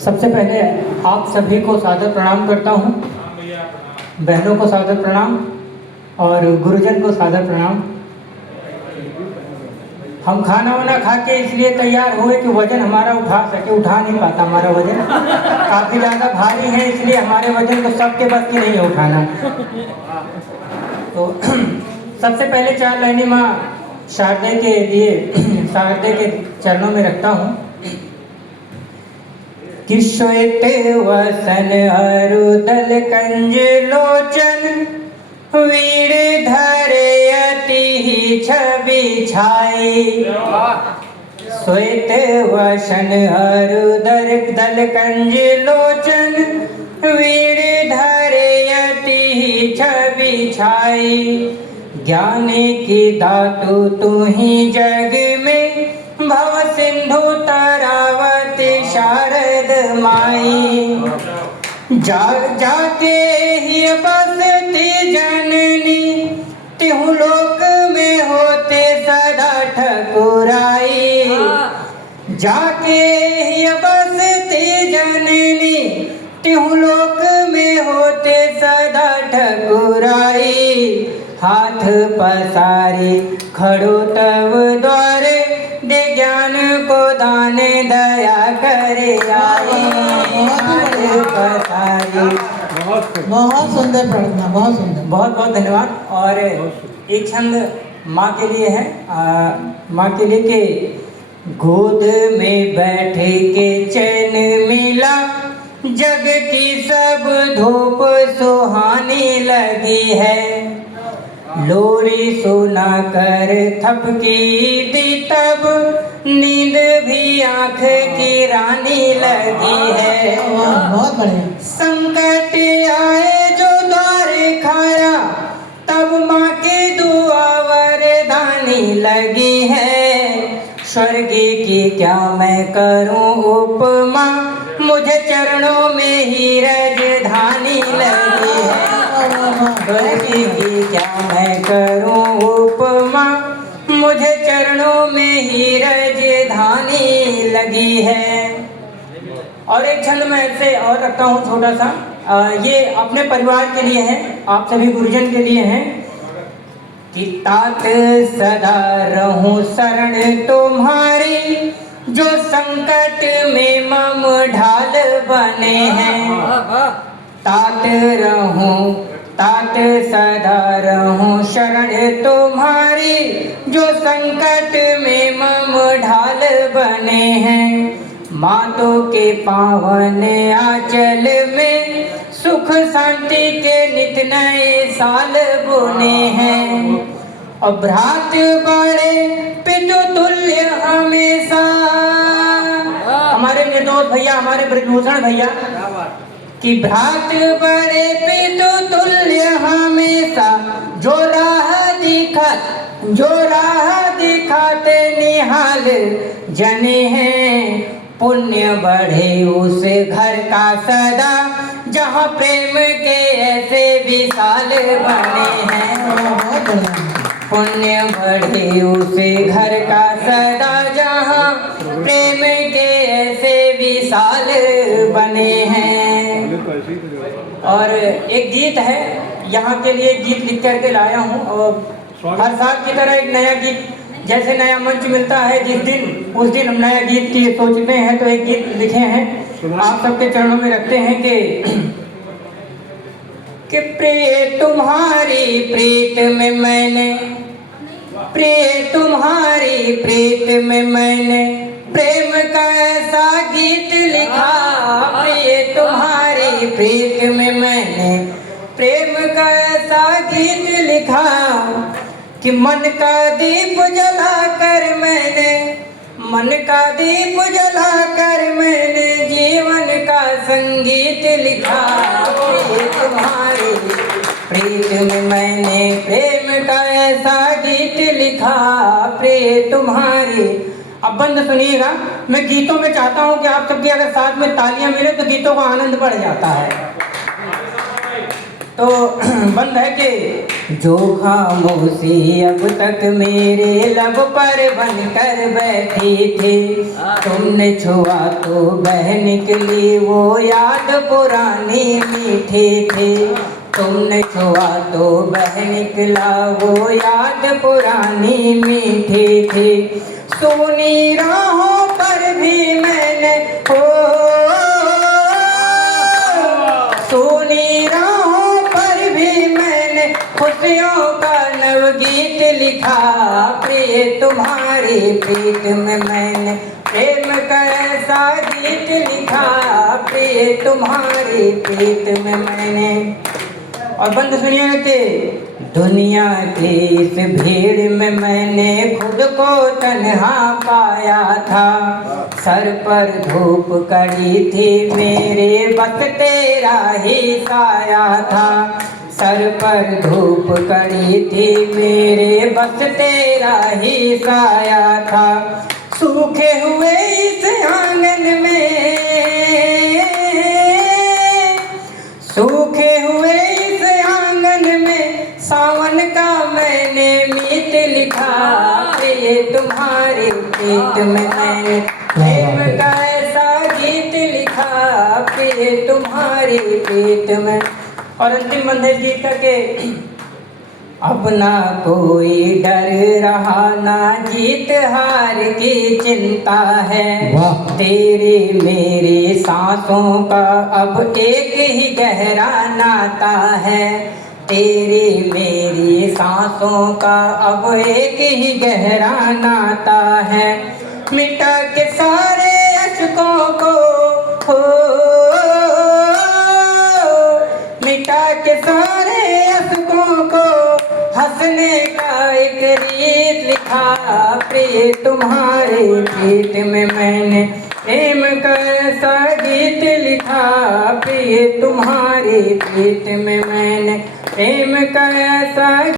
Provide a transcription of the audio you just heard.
सबसे पहले आप सभी को सादर प्रणाम करता हूँ। बहनों को सादर प्रणाम और गुरुजन को सादर प्रणाम। हम खाना वाना खा के इसलिए तैयार हुए कि वजन हमारा उठा नहीं पाता। हमारा वजन काफ़ी ज़्यादा भारी है, इसलिए हमारे वजन को सबके बस की नहीं है उठाना। तो सबसे पहले 4 लाइनें माँ शारदे के लिए शारदे के चरणों में रखता हूँ कि श्वेत वसन अरुदल कंज लोचन वीर धरयति ही छवि छाई। श्वेत वसन अरुदल दल कंज लोचन वीर धरयति ही छवि छाई। ज्ञान की धातु तू ही जग में भव सिंधु तरावती शारद माई। जाके ही बसती जननी तिहु लोक में होते सदा ठकुराई। जाके ही बसती जननी तिहु लोक में होते सदा ठकुराई। हाथ पसारे खड़ो तब द्वारे दे ज्ञान को दान दया करे आई। हाथ पसारे। बहुत सुंदर प्रार्थना, बहुत सुंदर। बहुत बहुत धन्यवाद। और एक छंद माँ के लिए है, माँ के लिए कि गोद में बैठे के चैन मिला जग की सब धूप सुहानी लगी है। लोरी सुना कर थपकी दी तब नींद भी आँख की रानी लगी है। बहुत बढ़िया। संकट आए जो द्वार खाया तब माँ की दुआ वरदानी लगी है। स्वर्ग की क्या मैं करूँ उपमा मुझे चरणों में ही राजधानी लगी है। स्वर्ग की क्या मैं करूँ उपमा मुझे चरणों में ही राजधानी लगी है। और एक छंद मैं ऐसे और रखता हूँ छोटा सा, ये अपने परिवार के लिए है, आप सभी गुरुजन के लिए हैं कि तात सदा रहूं शरण तुम्हारी जो संकट में मम ढाल बने हैं। तात सदा रहूं शरण तुम्हारी जो संकट में मम ढाल बने हैं। मातों के पावन आंचल में सुख शांति के नित नए साल बुने हैं। और भ्रात बड़े पितु तुल्य हमेशा, हमारे निर्दोष भैया, हमारे ब्रजभूषण भैया, कि भ्रात बड़े पितु तुल्य हमेशा जो राह दिखाते निहाल जने हैं। पुण्य बढ़े उस घर का सदा जहाँ प्रेम के ऐसे विशाल बने हैं। पुण्य बढ़े उस घर का सदा जहाँ प्रेम के ऐसे विशाल बने हैं। और एक गीत है, यहाँ के लिए गीत लिख करके लाया हूँ। और हर साल की तरह एक नया गीत, जैसे नया मंच मिलता है जिस दिन उस दिन हम नया गीत की सोचते हैं, तो एक गीत लिखे हैं, आप सबके चरणों में रखते हैं कि प्रिय तुम्हारी प्रीत में मैंने, प्रिय तुम्हारी प्रीत में मैंने प्रेम का ऐसा गीत लिखा। प्रिय तुम्हारी प्रीत में मैंने प्रेम का ऐसा गीत लिखा कि मन का दीप जला कर मैंने जीवन का संगीत लिखा। तुम्हारी प्रीत में मैंने प्रेम का ऐसा गीत लिखा। प्रिय तुम्हारी। अब बंद सुनिएगा, मैं गीतों में चाहता हूँ कि आप सबकी अगर साथ में तालियां मिले तो गीतों का आनंद बढ़ जाता है। तो बंद है कि जो खामोशी अब तक मेरे लब पर बन कर बैठी थी, तुमने छुआ तो बह निकली वो याद पुरानी मीठी थी। तुमने छुआ तो बह निकला वो याद पुरानी मीठी थी। सुनी राहों पर भी मैंने सुनी राहों पर भी मैंने खुशियों का नवगीत लिखा। प्रिय तुम्हारी प्रीत में मैंने प्रेम का ऐसा गीत लिखा। प्रिय तुम्हारी प्रीत में मैंने। और बंद सुनिए थे, दुनिया की इस भीड़ में मैंने खुद को तन्हा पाया था। सर पर धूप कड़ी थी मेरे बस तेरा ही साया था। सर पर धूप कड़ी थी मेरे बस तेरा ही साया था। सूखे हुए इस आंगन में, सूखे हुए इस आंगन में सावन का मैंने मीत लिखा। प्रिय तुम्हारी प्रीत में मैंने प्रेम का ऐसा गीत लिखा। प्रिय तुम्हारी प्रीत में। और अंतिम बंद है गीत का के, अब ना कोई डर रहा ना जीत हार की चिंता है। तेरी मेरी सांसों का अब एक ही गहरा नाता है। तेरी मेरी सांसों का अब एक ही गहरा नाता है। मिटा के सारे अशकों को मिटा के सारे अशकों को हंसने का एक रीत लिखा। प्रिय तुम्हारे गीत में मैंने प्रेम का ऐसा गीत लिखा। प्रिय तुम्हारे गीत में मैंने प्रेम का ऐसा